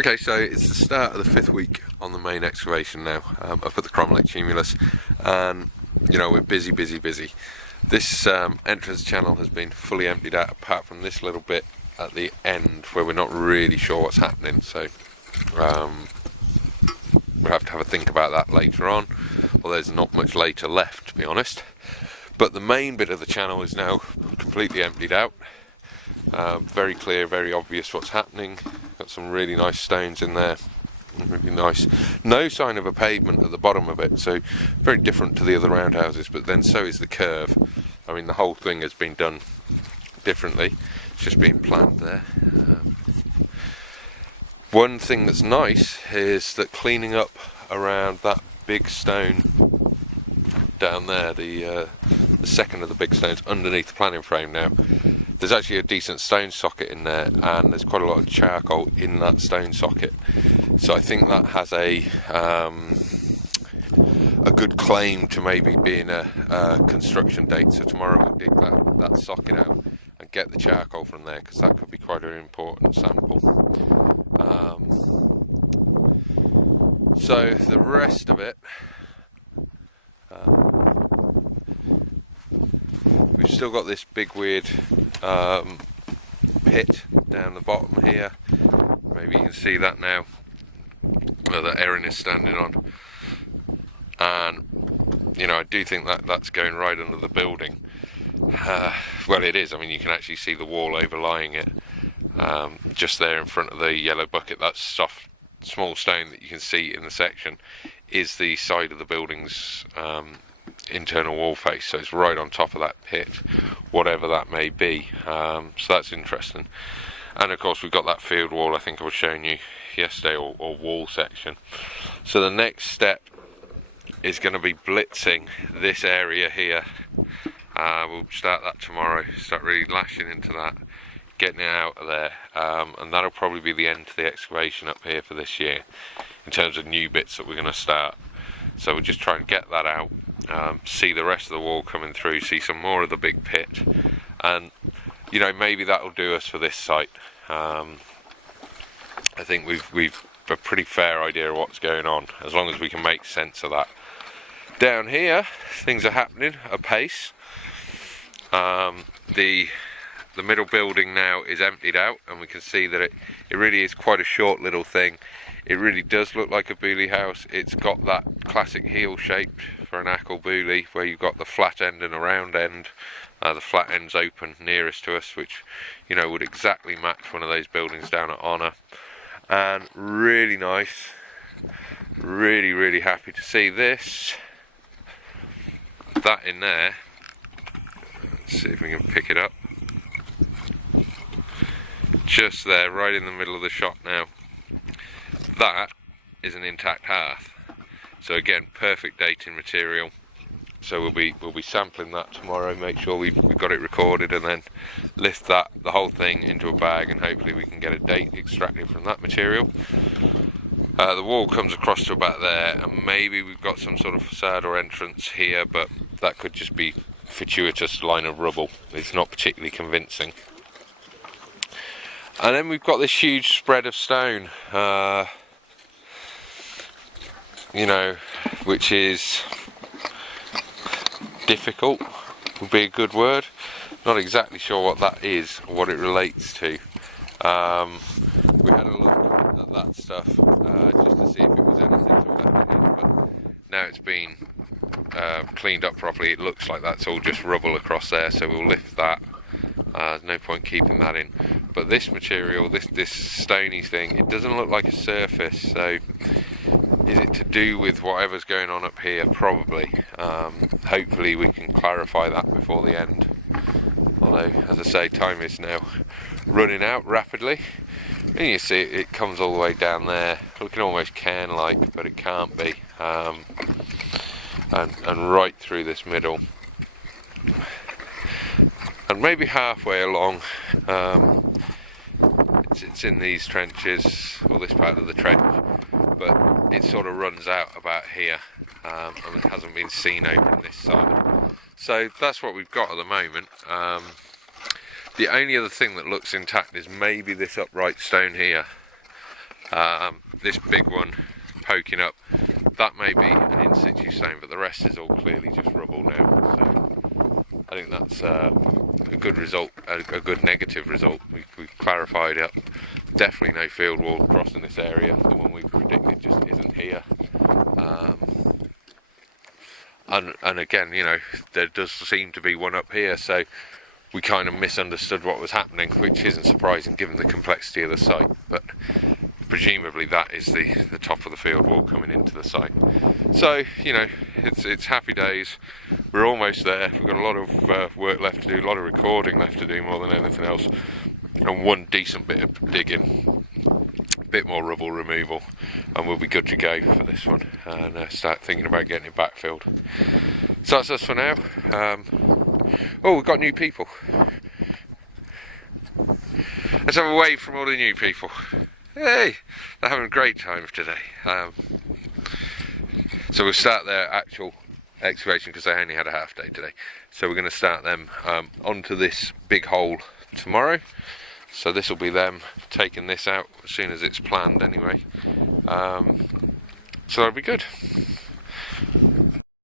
Okay, so it's the start of the 5th week on the main excavation now, up at the Cromlech Tumulus, and we're busy. This entrance channel has been fully emptied out apart from this little bit at the end where we're not really sure what's happening, so we'll have to have a think about that later on, although there's not much later left, to be honest. But the main bit of the channel is now completely emptied out. Very clear, very obvious what's happening. Got some really nice stones in there, really nice. No sign of a pavement at the bottom of it, so very different to the other roundhouses, but then so is the curve. I mean, the whole thing has been done differently. It's just been planned there. One thing that's nice is that cleaning up around that big stone down there, the second of the big stones underneath the planning frame now, there's actually a decent stone socket in there, and there's quite a lot of charcoal in that stone socket. So I think that has a good claim to maybe being a construction date. So tomorrow we'll dig that socket out and get the charcoal from there, because that could be quite an important sample. So the rest of it, we've still got this big weird pit down the bottom here. Maybe you can see that now, that Erin is standing on. And I do think that's going right under the building. Well, it is. I mean, you can actually see the wall overlying it, just there in front of the yellow bucket. That soft small stone that you can see in the section is the side of the building's internal wall face, so it's right on top of that pit, whatever that may be. So that's interesting. And of course we've got that field wall I think I was showing you yesterday, or wall section. So the next step is going to be blitzing this area here. We'll start that tomorrow, start really lashing into that, getting it out of there, and that'll probably be the end to the excavation up here for this year in terms of new bits that we're going to start. So we'll just try and get that out, see the rest of the wall coming through, see some more of the big pit, and maybe that'll do us for this site. I think we've a pretty fair idea of what's going on, as long as we can make sense of that. Down here things are happening apace. The middle building now is emptied out, and we can see that it really is quite a short little thing. It really does look like a booley house. It's got that classic heel shape for an Achill booley, where you've got the flat end and a round end. The flat end's open nearest to us, which would exactly match one of those buildings down at Honour. And really nice, really happy to see this. That in there. Let's see if we can pick it up. Just there, right in the middle of the shop now. That is an intact hearth. So again, perfect dating material. So we'll be sampling that tomorrow, make sure we've got it recorded, and then lift the whole thing into a bag, and hopefully we can get a date extracted from that material. The wall comes across to about there, and maybe we've got some sort of facade or entrance here, but that could just be fortuitous line of rubble. It's not particularly convincing. And then we've got this huge spread of stone, which is difficult, would be a good word. Not exactly sure what that is or what it relates to. We had a look at that stuff just to see if it was anything to let it in, but now it's been cleaned up properly, it looks like that's all just rubble across there, so we'll lift that. There's no point keeping that in. But this material, this stony thing, it doesn't look like a surface, so is it to do with whatever's going on up here? Probably. Hopefully we can clarify that before the end. Although, as I say, time is now running out rapidly. And you see it comes all the way down there, looking almost cairn-like, but it can't be. And right through this middle. And maybe halfway along, it's in these trenches, or this part of the trench, but it sort of runs out about here, and it hasn't been seen over on this side. So that's what we've got at the moment. The only other thing that looks intact is maybe this upright stone here. This big one poking up, that may be an in situ stone, but the rest is all clearly just rubble now. So I think that's a good result, a good negative result. We've clarified it. Definitely no field wall crossing this area. The one we predicted just isn't here. And again, you know, there does seem to be one up here, so we kind of misunderstood what was happening, which isn't surprising given the complexity of the site. But presumably that is the top of the field wall coming into the site. So, you know, it's happy days. We're almost there. We've got a lot of work left to do, a lot of recording left to do more than anything else, and one decent bit of digging, a bit more rubble removal, and we'll be good to go for this one and start thinking about getting it backfilled. So that's us for now. Oh, we've got new people. Let's have a wave from all the new people. Hey, they're having a great time today. So we'll start their actual excavation because they only had a half day today. So we're going to start them onto this big hole tomorrow. So this will be them taking this out as soon as it's planned anyway. So that'll be good.